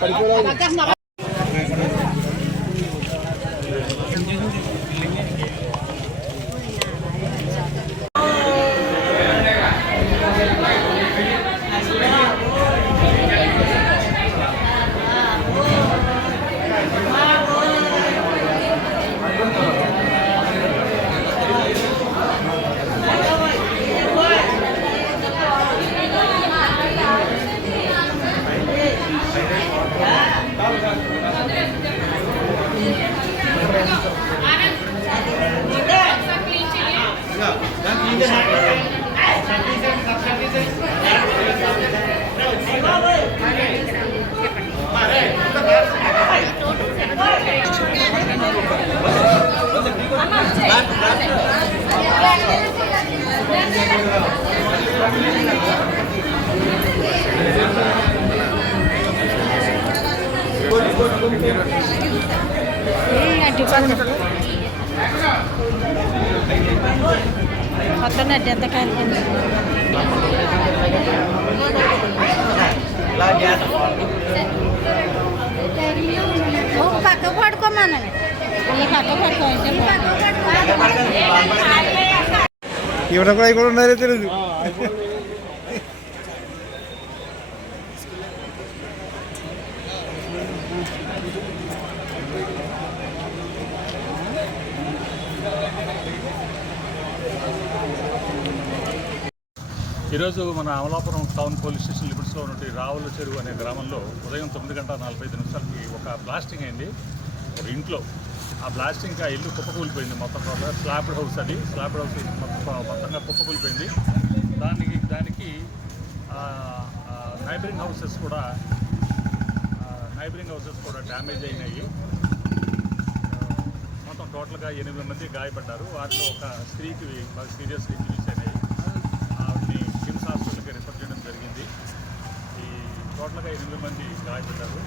పడిపోలేదు మొత్తం నెట్ ఎంత కలిపింది పక్క పడుకోమని ఈ పక్క పడుకోమంటే ఇవన్న కూడా ఇక్కడ ఉన్నారో తెలియదు ఈరోజు మన అమలాపురం టౌన్ పోలీస్ స్టేషన్ లిమిట్స్లో ఉన్నటువంటి రావుల చెరువు అనే గ్రామంలో ఉదయం తొమ్మిది గంట నలభై ఐదు నిమిషాలకి ఒక బ్లాస్టింగ్ అయింది. ఒక ఇంట్లో ఆ బ్లాస్టింగ్ ఆ ఇల్లు కుప్పకూలిపోయింది మొత్తం టోటల్ స్లాబ్డ్ హౌస్ అది. స్లాబ్డ్ హౌస్ మొత్తం మొత్తంగా కుప్పకూలిపోయింది. దానికి దానికి నైబరింగ్ హౌసెస్ కూడా నైబరింగ్ హౌసెస్ కూడా డ్యామేజ్ అయినాయి. మొత్తం టోటల్గా ఎనిమిది మంది గాయపడ్డారు. వాటిలో ఒక స్త్రీకి బాగా సీరియస్ ఇంజరీస్ అయినాయి. ఆవిడని కిమ్స్ హాస్పిటల్కి రిఫర్ చేయడం జరిగింది. ఈ టోటల్గా ఎనిమిది మంది గాయపడ్డారు.